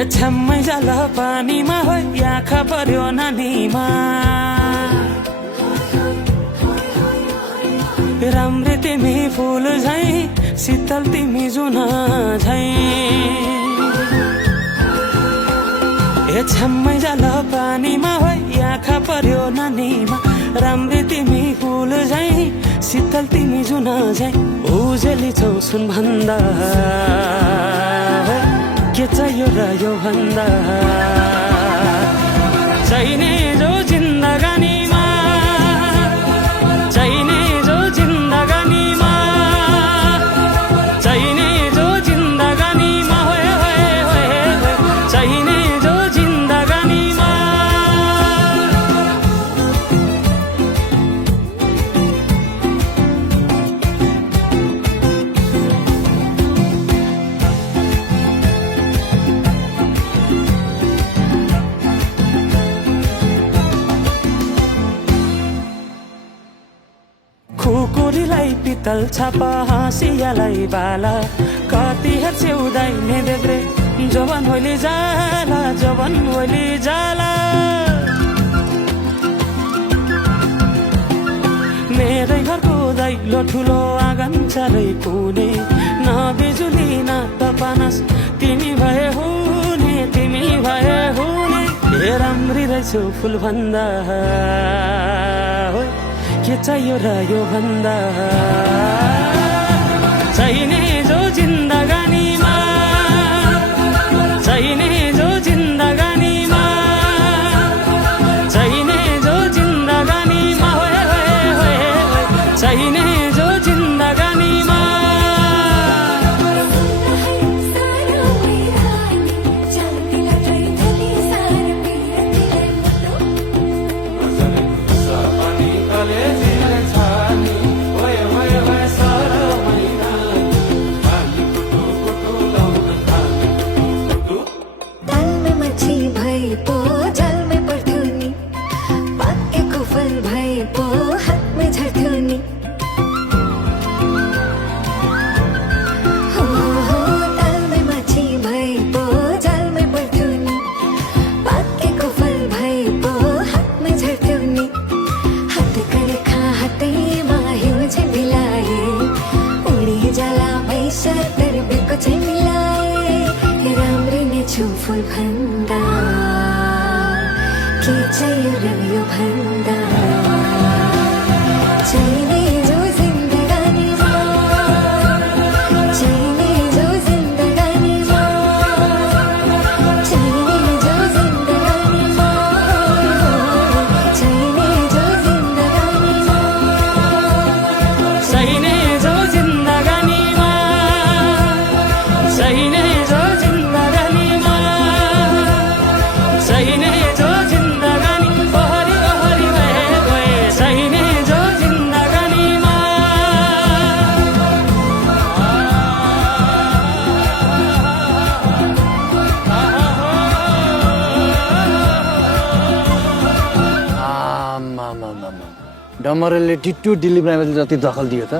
ए छ्याम्मै जाला पानीमा हो आँखा पर्यो नानीमा राम्री तिमी फुल झै शीतल तिमी जुना झै ए छ्याम्मै जाला पानीमा हो आँखा पर्यो नानीमा राम्री तिमी फुल झै शीतल तिमी जुना झै उजेली छौ सुन भन्दा के चाहियो र यो भन्दा चाहिने जो जिन्दगानीमा चाहिने जो जिन्दगानीमा चाहिने जो जिन्दगानीमा होए होए होए चाहिने जो जिन्दगानीमा खुकुरीलाई पितल छापा हाँसियालाई बाला कति हेर्छे उदाइने देब्रे जवान होली जाला जवान होली जाला मेरै घरको दैलो ठुलो आँगन चालै कुने न बिजुली न त पानस तिमी भए हुने तिमी भए हुने ए राम्री रहेछौ फुल भन्दा के चाहियो र यो भन्दा चाहिने जो जिन्दगानीमा चाहिने जो जिन्दगानीमा चाहिने जो जिन्दगानीमा होए होए होए चाहिने जो जिन्दगानीमा फुल भन्दा के चाहियो र यो भन्दा चाहिने जो जिन्दगानीमा चाहिने जो जिन्दगानीमा चाहिने जो जिन्दगानीमा चाहिने जो जिन्दगानीमा चाहिने जो जिन्दगानीमा चाहिने जो जिन्दगानीमा चाहिने जो जिन्दगानी ओहरी ओहरी भए गए चाहिने जो जिन्दगानीमा डमरेले टिट्टु दिलीप राईमाझी जति दखल दियो त